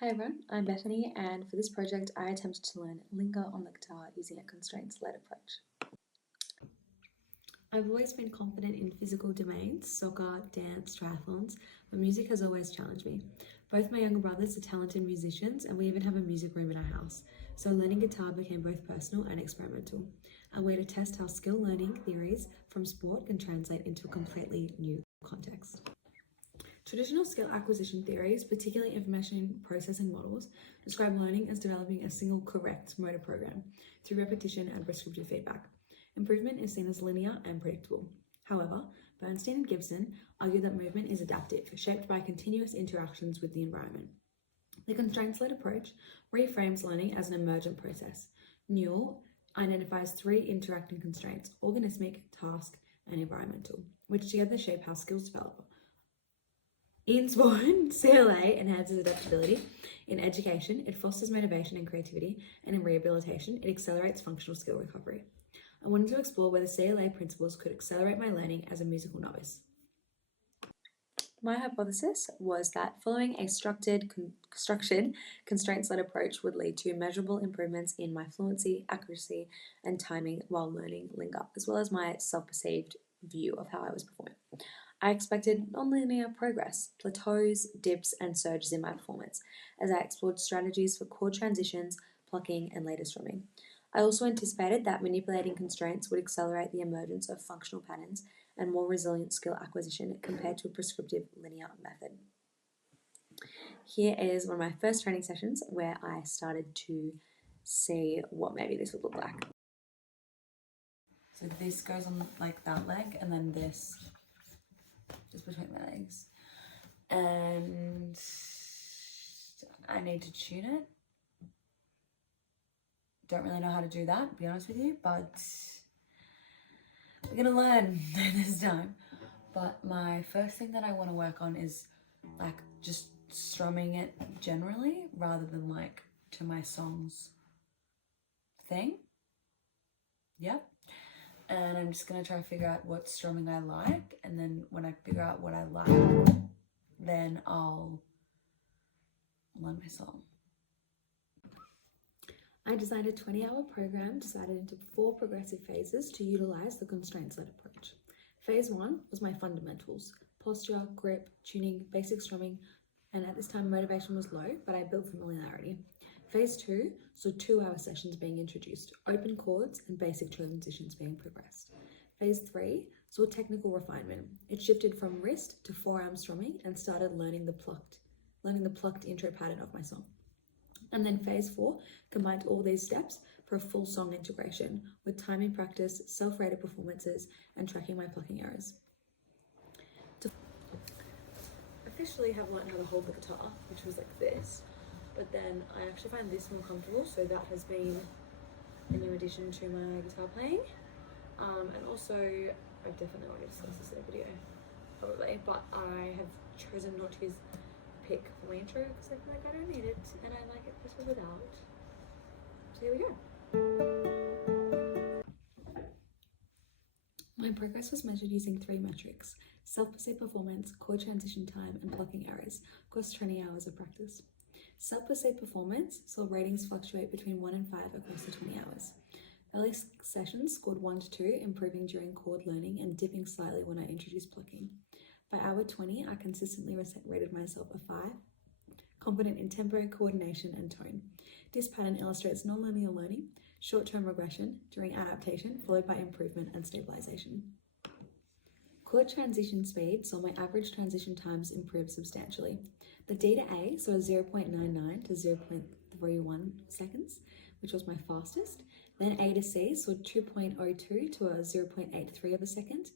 Hi everyone, I'm Bethany, and for this project I attempted to learn linger on the guitar using a constraints-led approach. I've always been confident in physical domains, soccer, dance, triathlons, but music has always challenged me. Both my younger brothers are talented musicians, and we even have a music room in our house, so learning guitar became both personal and experimental, a way to test how skill learning theories from sport can translate into a completely new context. Traditional skill acquisition theories, particularly information processing models, describe learning as developing a single correct motor program through repetition and prescriptive feedback. Improvement is seen as linear and predictable. However, Bernstein and Gibson argue that movement is adaptive, shaped by continuous interactions with the environment. The constraints-led approach reframes learning as an emergent process. Newell identifies three interacting constraints: organismic, task, and environmental, which together shape how skills develop. In sport, CLA enhances adaptability. In education, it fosters motivation and creativity. And in rehabilitation, it accelerates functional skill recovery. I wanted to explore whether CLA principles could accelerate my learning as a musical novice. My hypothesis was that following a structured constraints-led approach would lead to measurable improvements in my fluency, accuracy, and timing while learning linger, as well as my self-perceived view of how I was performing. I expected nonlinear progress, plateaus, dips, and surges in my performance as I explored strategies for chord transitions, plucking, and later strumming. I also anticipated that manipulating constraints would accelerate the emergence of functional patterns and more resilient skill acquisition compared to a prescriptive linear method. Here is one of my first training sessions where I started to see what maybe this would look like. So this goes on like that leg, and then this just between my legs, and I need to tune it. Don't really know how to do that, to be honest with you, but we're gonna learn this time. But my first thing that I want to work on is like just strumming it generally rather than like to my songs thing. Yep. And I'm just gonna try to figure out what strumming I like, and then when I figure out what I like, then I'll learn my song. I designed a 20-hour program divided into 4 progressive phases to utilize the constraints-led approach. Phase 1 was my fundamentals: posture, grip, tuning, basic strumming, and at this time motivation was low, but I built familiarity. Phase 2 saw 2-hour sessions being introduced, open chords and basic transitions being progressed. Phase 3 saw technical refinement. It shifted from wrist to forearm strumming and started learning the plucked intro pattern of my song. And then phase 4 combined all these steps for a full song integration with timing practice, self-rated performances, and tracking my plucking errors. To officially have learned how to hold the guitar, which was like this, but then I actually find this more comfortable, so that has been a new addition to my guitar playing. And also, I definitely want to discuss this in a video, probably, but I have chosen not to use pick for my intro because I feel like I don't need it and I like it better without. So here we go. My progress was measured using 3 metrics: self-perceived performance, chord transition time, and plucking errors across 20 hours of practice. Self-perceived performance saw ratings fluctuate between 1 and 5 across the 20 hours. Early sessions scored 1 to 2, improving during chord learning and dipping slightly when I introduced plucking. By hour 20, I consistently rated myself a 5, confident in tempo, coordination, and tone. This pattern illustrates nonlinear learning, short-term regression during adaptation, followed by improvement and stabilization. Chord transition speed saw my average transition times improve substantially. The D to A saw 0.99 to 0.31 seconds, which was my fastest. Then A to C saw 2.02 to a 0.83 of a second.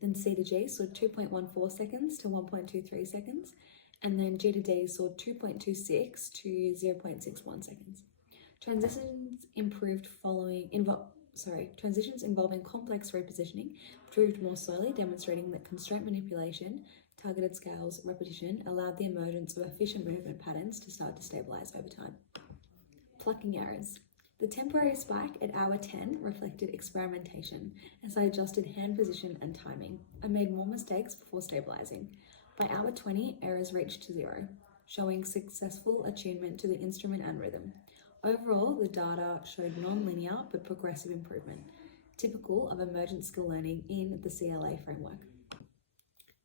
Then C to G saw 2.14 seconds to 1.23 seconds. And then G to D saw 2.26 to 0.61 seconds. Transitions involving complex repositioning proved more slowly, demonstrating that constraint manipulation, targeted scales, repetition allowed the emergence of efficient movement patterns to start to stabilize over time. Plucking errors. The temporary spike at hour 10 reflected experimentation as I adjusted hand position and timing. I made more mistakes before stabilizing. By hour 20, errors reached 0. showing successful attunement to the instrument and rhythm. Overall, the data showed non-linear but progressive improvement, typical of emergent skill learning in the CLA framework.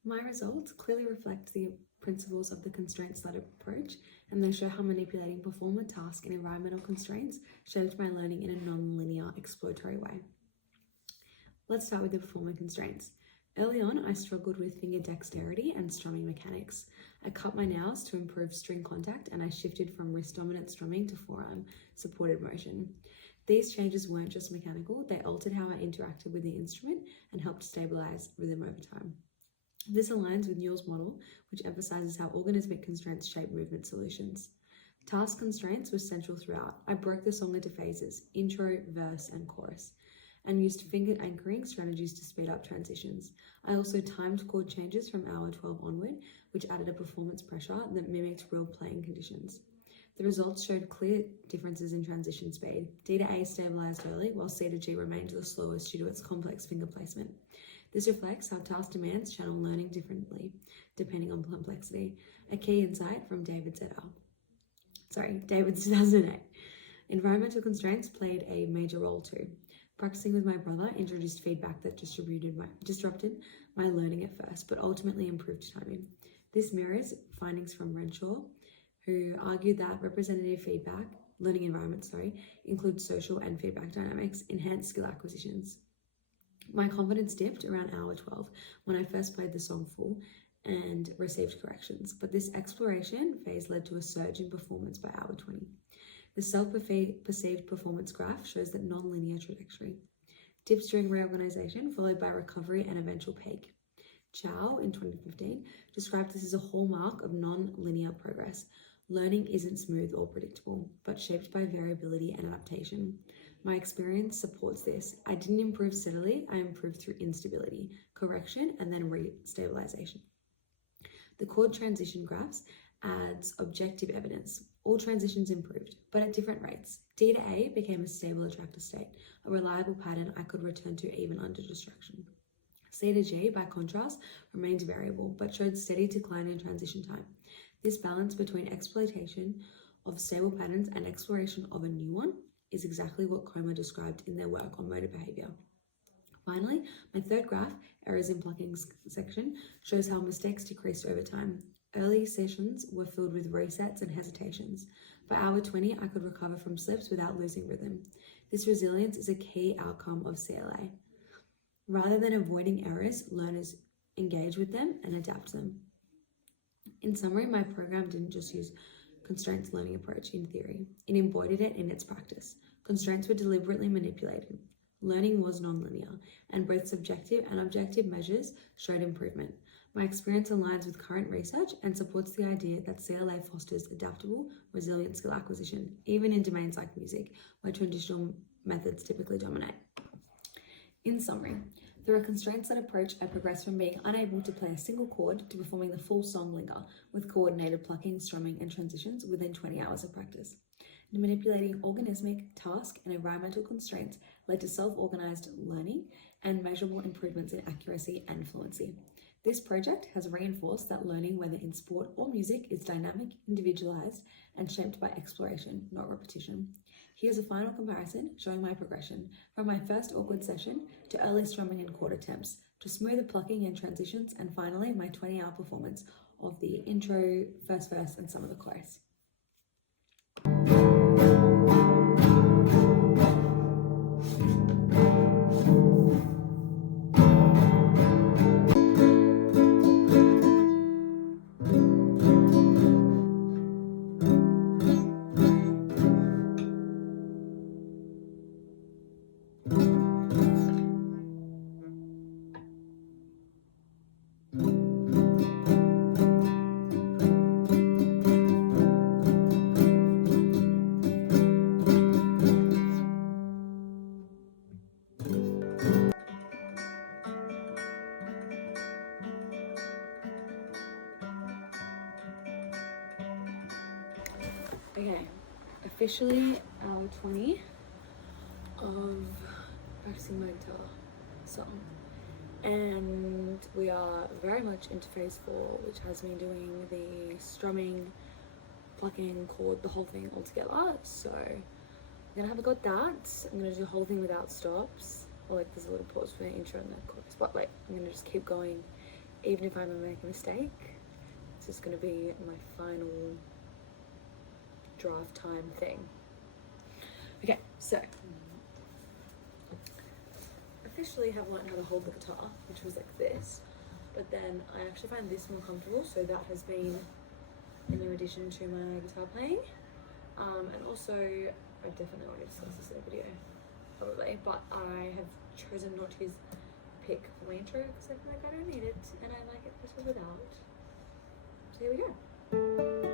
My results clearly reflect the principles of the constraints-led approach, and they show how manipulating performer, task, and environmental constraints shaped my learning in a non-linear exploratory way. Let's start with the performer constraints. Early on, I struggled with finger dexterity and strumming mechanics. I cut my nails to improve string contact, and I shifted from wrist-dominant strumming to forearm supported motion. These changes weren't just mechanical, they altered how I interacted with the instrument and helped stabilize rhythm over time. This aligns with Newell's model, which emphasizes how organismic constraints shape movement solutions. Task constraints were central throughout. I broke the song into phases, intro, verse, and chorus, and used finger anchoring strategies to speed up transitions. I also timed chord changes from hour 12 onward, which added a performance pressure that mimicked real playing conditions. The results showed clear differences in transition speed. D to A stabilized early, while C to G remained the slowest due to its complex finger placement. This reflects how task demands channel learning differently, depending on complexity. A key insight from David's 2008. Environmental constraints played a major role too. Practicing with my brother introduced feedback that disrupted my learning at first, but ultimately improved timing. This mirrors findings from Renshaw, who argued that representative learning environments, include social and feedback dynamics, enhance skill acquisitions. My confidence dipped around hour 12 when I first played the song full and received corrections, but this exploration phase led to a surge in performance by hour 20. The self-perceived performance graph shows that non-linear trajectory. Dips during reorganization, followed by recovery and eventual peak. Chow, in 2015, described this as a hallmark of non-linear progress. Learning isn't smooth or predictable, but shaped by variability and adaptation. My experience supports this. I didn't improve steadily, I improved through instability, correction, and then re-stabilization. The chord transition graphs adds objective evidence. All transitions improved, but at different rates. D to A became a stable attractor state, a reliable pattern I could return to even under distraction. C to G, by contrast, remained variable, but showed steady decline in transition time. This balance between exploitation of stable patterns and exploration of a new one is exactly what Coma described in their work on motor behavior. Finally, my third graph, errors in plucking section, shows how mistakes decreased over time. Early sessions were filled with resets and hesitations. By hour 20, I could recover from slips without losing rhythm. This resilience is a key outcome of CLA. Rather than avoiding errors, learners engage with them and adapt them. In summary, my program didn't just use constraints learning approach in theory. It embodied it in its practice. Constraints were deliberately manipulated. Learning was nonlinear, and both subjective and objective measures showed improvement. My experience aligns with current research and supports the idea that CLA fosters adaptable, resilient skill acquisition, even in domains like music, where traditional methods typically dominate. In summary, through a constraints-led approach, I progressed from being unable to play a single chord to performing the full song Linger with coordinated plucking, strumming, and transitions within 20 hours of practice. And manipulating organismic, task, and environmental constraints led to self-organized learning and measurable improvements in accuracy and fluency. This project has reinforced that learning, whether in sport or music, is dynamic, individualized, and shaped by exploration, not repetition. Here's a final comparison showing my progression from my first awkward session to early strumming and chord attempts, to smoother plucking and transitions, and finally my 20-hour performance of the intro, first verse, and some of the chorus. Okay, officially hour 20 of practicing my guitar song, and we are very much into phase 4, which has me doing the strumming fucking chord the whole thing all together. So I'm gonna have a go at that. I'm gonna do the whole thing without stops. Or like there's a little pause for the intro and the chorus, but like I'm gonna just keep going even if I make a mistake. It's just gonna be my final draft time thing. Okay, so officially have learned how to hold the guitar, which was like this, but then I actually find this more comfortable, so that has been a new addition to my guitar playing. And also, I definitely already discussed this in a video, probably, but I have chosen not to use pick for my intro because I feel like I don't need it, and I like it better without. So here we go.